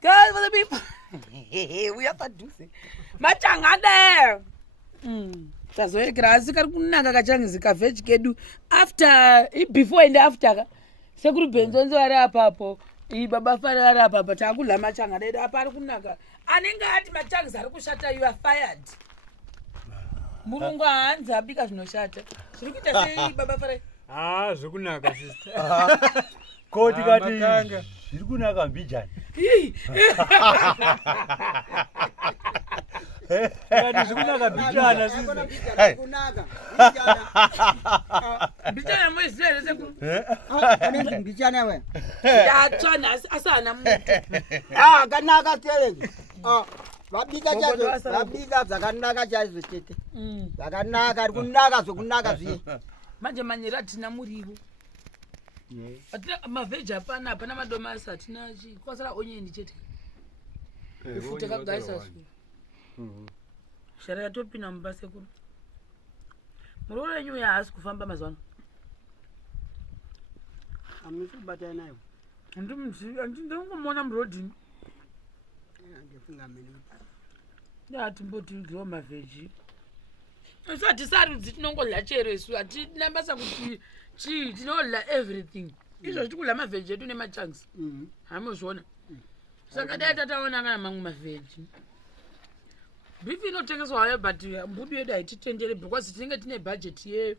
Girl for the people. We are padhuze. Machangade. Tazoekera asi kari kunaka kachangizika veg kedu after before and after sekuru benzonzo ari apapo baba fara ari apapo takudla machanga dedu apa ari kunaka anenge ati machangizi ari kushata you are fired murungu haanzi abika zvinoshata zviri kuita sei baba fara zvikunaka sister koti kati zviri kunaka mbijani kati zvikunaka mbijana sister mbijana mwezere sekuru anenzi mbijana we yatswana asana mutu kanaka terezi vabika chazo vabika dzakanaka chaizvo tete dzakanaka ari kunaka zvokunaka zviye manje manyeri atina murivo atina mavheji hapana hapana madomasi hatina kwasara onyeni chete ifuta kagaisa shara yatopinda mumba sekuru muroro wenyu uya haasi kufamba mazuva ano amisi kubatai nayo ndingomona murodhini ndifunga mene yatimbotigiwa mavheji isu hatisarudzi tinongodla chero isu hatina basa kuti chii tinodla everything izvo tichikudla mavheji edu nemachangs hamuzviona saka dai tataona kana mamwe mavheji bifi inotengeswa hayo but mbudu yedu haititendere because tinenge tine bhajeti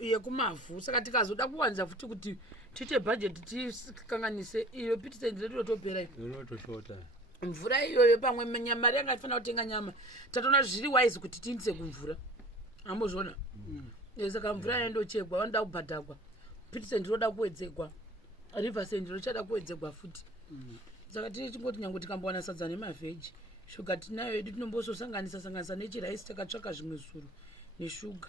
yekumavhu saka tikazoda kuwanza futi kuti tiite bhajeti tikanganise iyo pitisendire rinotopera inotoshota mvura iyoyo pamwe mari yangafanira kutenga nyama tatoona zviri wise kuti tiindise kumvura amuzviona saka mvura yandochekwa vanoda kubhadhakwa pitisend roda kuwedzegwa riversend richada kuwedzegwa futi saka tichingoti nyange tikambowana sadza nemavheji shuga tinayo yedu tinombososanganisa nechiraisi takatsvaka zvimwe zuro neshuga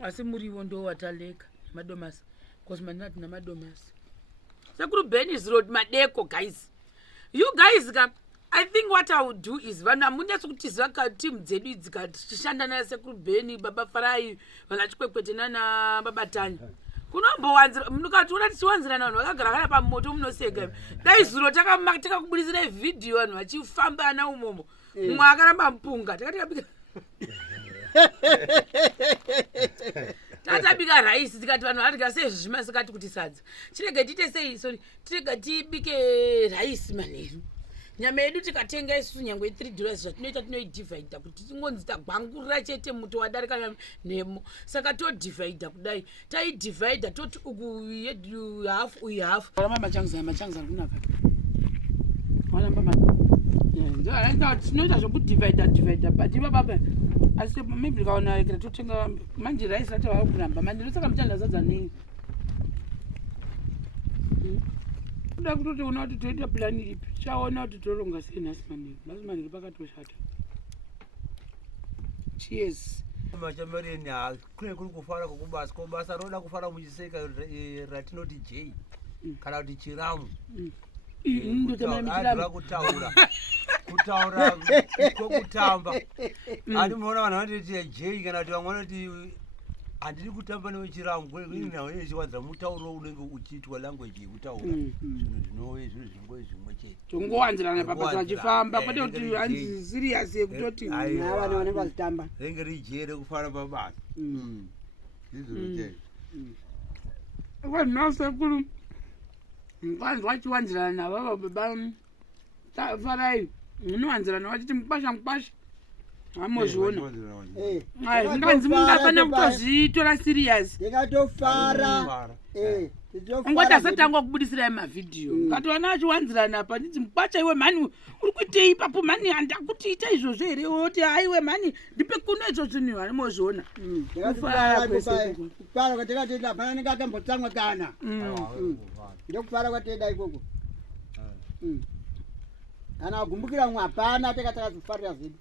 asi muriwo ndo wataleka madomasi because manina tina madomasi sekuru Benny's Road madeko guys you guys I think what I would do is vanhu hamunyatsi kutiziva timu dzedu idzi tichishanda nasekuru Benny baba Farai vana Chikwekwete nana baba Tanya kunombowanzira munokationa tichiwanzirana vanhu vakagara kana pamoto munoseka dai zuro takakubudisira vhidhiyo vanhu vachifamba ana umomo mumwe akaramba mupunga takatikabika tatabika raisi tikati vanhu vadya sei zvimasikati kuti sadza tirege tiite sei sorry tirege tibike raisi manheru nyama yedu tikatenga isusu nyangwe $3 zvatinoita tinoidivhaidha kuti tingonzi tagwangurira chete muto wadarika nemo saka todivhaidha kudai taidivhaidha toti uku yedu hafu uyu hafu rama machangizi ari kunaka tinoita zvokudivhaidha but ivapapa asi maybe kaona ikira totenga manje raisi ratava kuramba mandiro saka muchanda sadza nei kuda kutotiona kuti toita plani ipi chaona kuti toronga sei nhasi manhiri pakatoshata cheers machamareni kune kuri kufara kwokubasa kobasa roda kufara muchiseka ratinoti j kana kuti chiramu ndotamira kutaura kwokutamba ani muona vanhu vanoti j kana kuti vamwe vanoti handiri kutamba newechiramu kweinawe chiwanzira mutauro unenge uchiitwa language yekutaura zvinhu zvinove zvinhu zvinongove zvimwe chete tongowanzirana pabasa vachifamba kwete kuti hanzi siriasi yekutoti vanhu vanenge vachitamba ringe rijee rekufara pabasa izvozvo vanhu sekuru mukwanzi vachiwanzirana navava baba Farai munowanzirana vachiti mukwasha hamozviona nganzi mungafanira kutozvitora siriasi ndingatofara ungoti asatangwa kubudisirai mavhidhiyo ukatoona achiwanzirana apa nditi mukwacha iwe mhani uri kuitei ipapo mhani handakuti ita izvozvo here oti haiwe mhani ndipe kuno izvo zvinhu harimozviona kufara kwatekatenda hapana nenge akambotsamwa kana ndokufara kwateda ikoko kana agumbukira mumwe hapana teka takazofarira zvedu